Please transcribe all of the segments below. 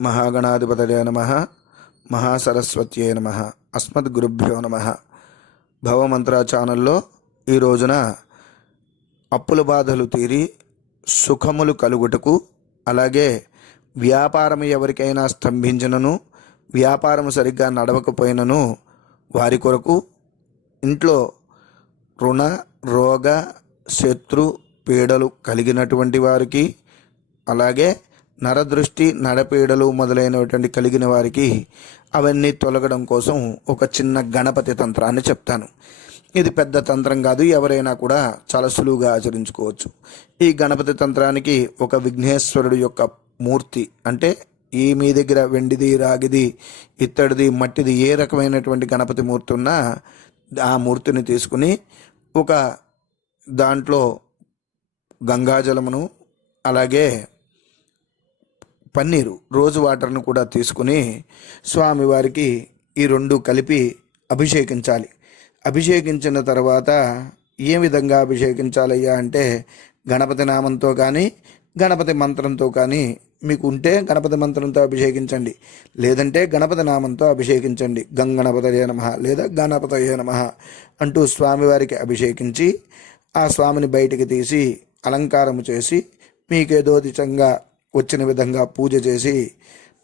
మహాగణాధిపతయ నమ మహాసరస్వత్యే నమ అస్మద్గురుభ్యో నమ. భవమంత్ర ఛానల్లో ఈ రోజున అప్పుల బాధలు తీరి సుఖములు కలుగుటకు అలాగే వ్యాపారం ఎవరికైనా స్తంభించినను వ్యాపారం సరిగ్గా నడవకపోయినను వారి కొరకు ఇంట్లో రుణ రోగ శత్రు పీడలు కలిగినటువంటి వారికి అలాగే నరదృష్టి నడపీడలు మొదలైనటువంటి కలిగిన వారికి అవన్నీ తొలగడం కోసం ఒక చిన్న గణపతి తంత్రాన్ని చెప్తాను. ఇది పెద్ద తంత్రం కాదు ఎవరైనా కూడా చాలా సులువుగా ఆచరించుకోవచ్చు. ఈ గణపతి తంత్రానికి ఒక విఘ్నేశ్వరుడు యొక్క మూర్తి అంటే ఈ మీ దగ్గర వెండిది రాగిది ఇత్తడిది మట్టిది ఏ రకమైనటువంటి గణపతి మూర్తి ఉన్నా ఆ మూర్తిని తీసుకుని ఒక దాంట్లో గంగాజలమును అలాగే పన్నీరు రోజు వాటర్ను కూడా తీసుకుని స్వామివారికి ఈ రెండు కలిపి అభిషేకించాలి. అభిషేకించిన తర్వాత ఏ విధంగా అభిషేకించాలయ్యా అంటే గణపతి నామంతో కానీ గణపతి మంత్రంతో కానీ మీకు ఉంటే గణపతి మంత్రంతో అభిషేకించండి. లేదంటే గణపతి నామంతో అభిషేకించండి. గంగణపతయే నమ లేదా గణపతయే నమ అంటూ స్వామివారికి అభిషేకించి ఆ స్వామిని బయటికి తీసి అలంకారము చేసి మీకేదోదితంగా వచ్చిన విధంగా పూజ చేసి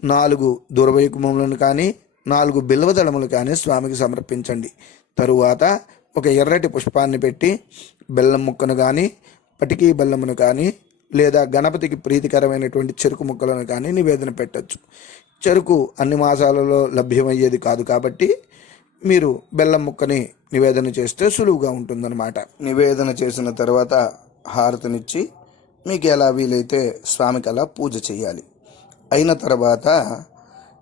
నాలుగు దుర్వైకుమములను కానీ నాలుగు బిల్వదళములు కానీ స్వామికి సమర్పించండి. తరువాత ఒక ఎర్రటి పుష్పాన్ని పెట్టి బెల్లం ముక్కను కానీ పటికీ బెల్లమును కానీ లేదా గణపతికి ప్రీతికరమైనటువంటి చెరుకు ముక్కలను కానీ నివేదన పెట్టచ్చు. చెరుకు అన్ని మాసాలలో లభ్యమయ్యేది కాదు కాబట్టి మీరు బెల్లం ముక్కని నివేదన చేస్తే సులువుగా ఉంటుందన్నమాట. నివేదన చేసిన తర్వాత హారతినిచ్చి మీకు ఎలా వీలైతే స్వామికి అలా పూజ చేయాలి అయిన తర్వాత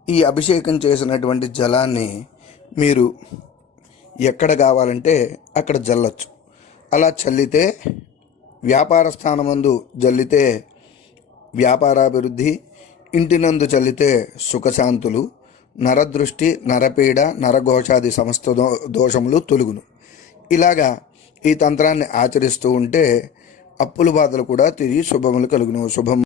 ఈ అభిషేకం చేసినటువంటి జలాన్ని మీరు ఎక్కడ కావాలంటే అక్కడ జల్లచ్చు. అలా చల్లితే వ్యాపార స్థానమందు జల్లితే వ్యాపారాభివృద్ధి ఇంటినందు చల్లితే సుఖశాంతులు నరదృష్టి నరపీడ నరఘోషాది సమస్త దో దోషములు తొలుగును. ఇలాగా ఈ తంత్రాన్ని ఆచరిస్తూ ఉంటే అప్పుల బాధలు కూడా తిరిగి శుభములు కలుగును. శుభం